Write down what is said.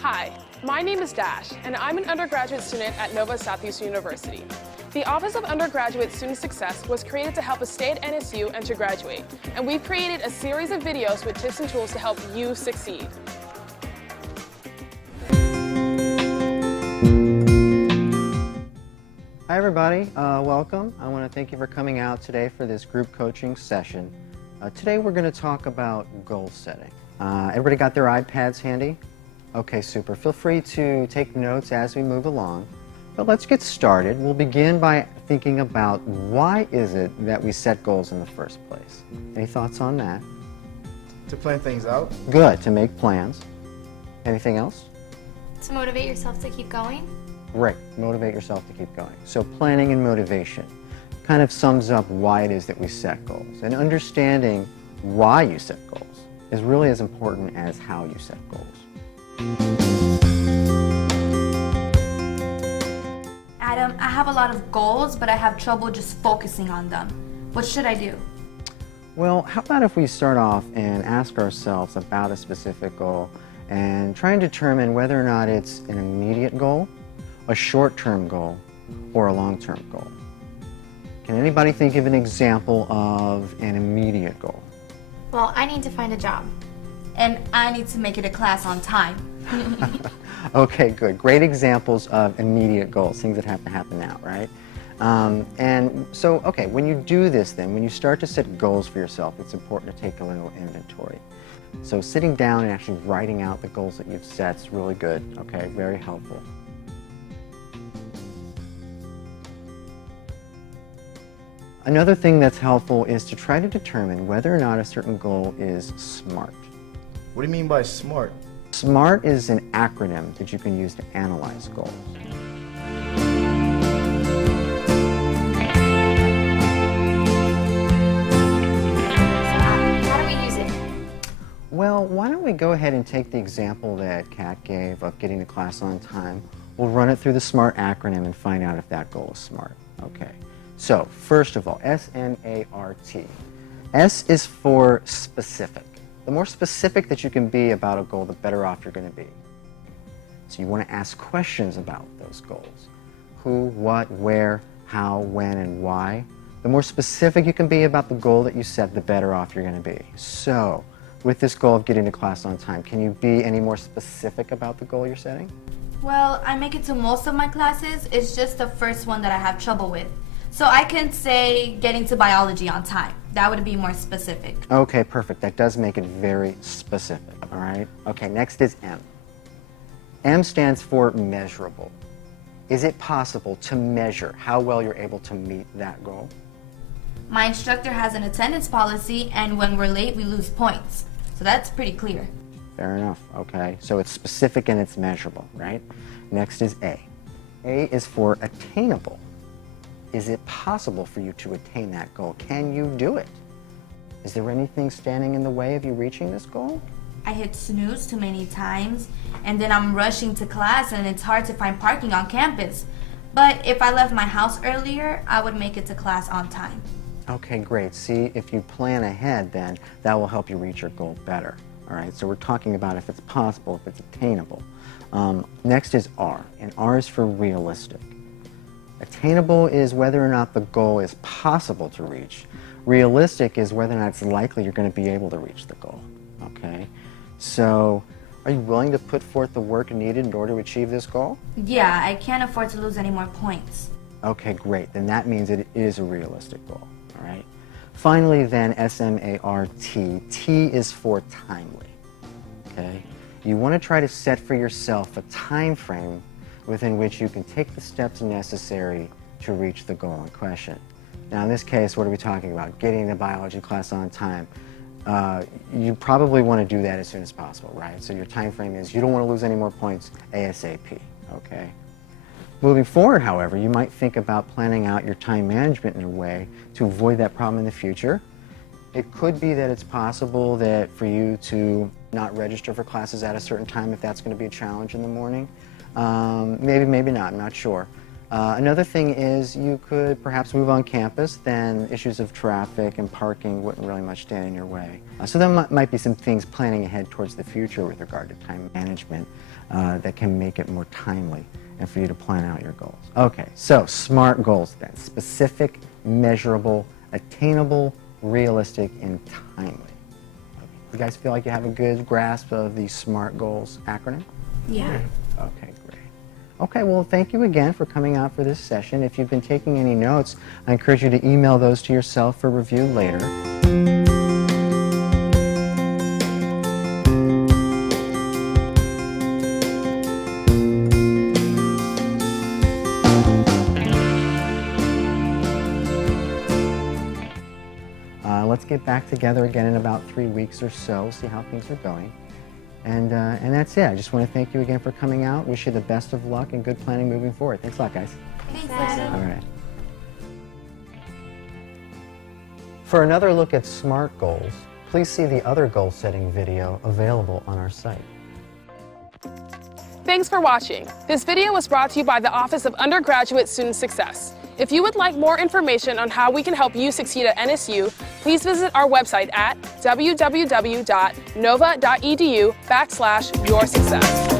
Hi, my name is Dash, and I'm an undergraduate student at Nova Southeastern University. The Office of Undergraduate Student Success was created to help us stay at NSU and to graduate, and we've created a series of videos with tips and tools to help you succeed. Hi everybody, welcome. I want to thank you for coming out today for this group coaching session. Today we're going to talk about goal setting. Everybody got their iPads handy? Okay, super. Feel free to take notes as we move along. But let's get started. We'll begin by thinking about why is it that we set goals in the first place? Any thoughts on that? To plan things out. Good, to make plans. Anything else? To motivate yourself to keep going. Great, motivate yourself to keep going. So planning and motivation kind of sums up why it is that we set goals. And understanding why you set goals is really as important as how you set goals. Adam, I have a lot of goals, but I have trouble just focusing on them. What should I do? Well, how about if we start off and ask ourselves about a specific goal and try and determine whether or not it's an immediate goal, a short-term goal, or a long-term goal. Can anybody think of an example of an immediate goal? Well, I need to find a job, and I need to make it to class on time. Okay, good. Great examples of immediate goals, things that have to happen now, right? And so, okay, when you do this then, when you start to set goals for yourself, it's important to take a little inventory. So sitting down and actually writing out the goals that you've set is really good, okay, very helpful. Another thing that's helpful is to try to determine whether or not a certain goal is SMART. What do you mean by SMART? SMART is an acronym that you can use to analyze goals. How do we use it? Well, why don't we go ahead and take the example that Kat gave of getting to class on time. We'll run it through the SMART acronym and find out if that goal is SMART. Okay. So, first of all, S-M-A-R-T. S is for specific. The more specific that you can be about a goal, the better off you're going to be. So you want to ask questions about those goals. Who, what, where, how, when, and why. The more specific you can be about the goal that you set, the better off you're going to be. So, with this goal of getting to class on time, can you be any more specific about the goal you're setting? Well, I make it to most of my classes. It's just the first one that I have trouble with. So I can say getting to biology on time. That would be more specific. Okay, perfect. That does make it very specific, all right? Okay, next is M. M stands for measurable. Is it possible to measure how well you're able to meet that goal? My instructor has an attendance policy, and when we're late, we lose points. So that's pretty clear. Fair enough, okay. So it's specific and it's measurable, right? Next is A. A is for attainable. Is it possible for you to attain that goal? Can you do it? Is there anything standing in the way of you reaching this goal? I hit snooze too many times, and then I'm rushing to class, and it's hard to find parking on campus. But if I left my house earlier, I would make it to class on time. Okay, great. See, if you plan ahead, then that will help you reach your goal better. All right, so we're talking about if it's possible, if it's attainable. Next is R, and R is for realistic. Attainable is whether or not the goal is possible to reach. Realistic is whether or not it's likely you're going to be able to reach the goal. Okay? So, are you willing to put forth the work needed in order to achieve this goal? Yeah, I can't afford to lose any more points. Okay, great. Then that means it is a realistic goal. All right? Finally, then, S-M-A-R-T. T is for timely. Okay? You want to try to set for yourself a time frame within which you can take the steps necessary to reach the goal in question. Now in this case, what are we talking about? Getting the biology class on time. You probably want to do that as soon as possible, right? So your time frame is you don't want to lose any more points ASAP, okay? Moving forward, however, you might think about planning out your time management in a way to avoid that problem in the future. It could be that it's possible that for you to not register for classes at a certain time if that's going to be a challenge in the morning. Maybe, maybe not, I'm not sure. Another thing is you could perhaps move on campus, then issues of traffic and parking wouldn't really much stand in your way. So there might be some things planning ahead towards the future with regard to time management that can make it more timely and for you to plan out your goals. Okay, so SMART goals then. Specific, measurable, attainable, realistic, and timely. You guys feel like you have a good grasp of the SMART goals acronym? Yeah. Okay, great. Okay, well, thank you again for coming out for this session. If you've been taking any notes, I encourage you to email those to yourself for review later. Let's get back together again in about 3 weeks or so, see how things are going. And that's it. I just want to thank you again for coming out. Wish you the best of luck and good planning moving forward. Thanks a lot, guys. Thanks, Adam. All right. For another look at SMART goals, please see the other goal setting video available on our site. Thanks for watching. This video was brought to you by the Office of Undergraduate Student Success. If you would like more information on how we can help you succeed at NSU, please visit our website at www.nova.edu/yoursuccess.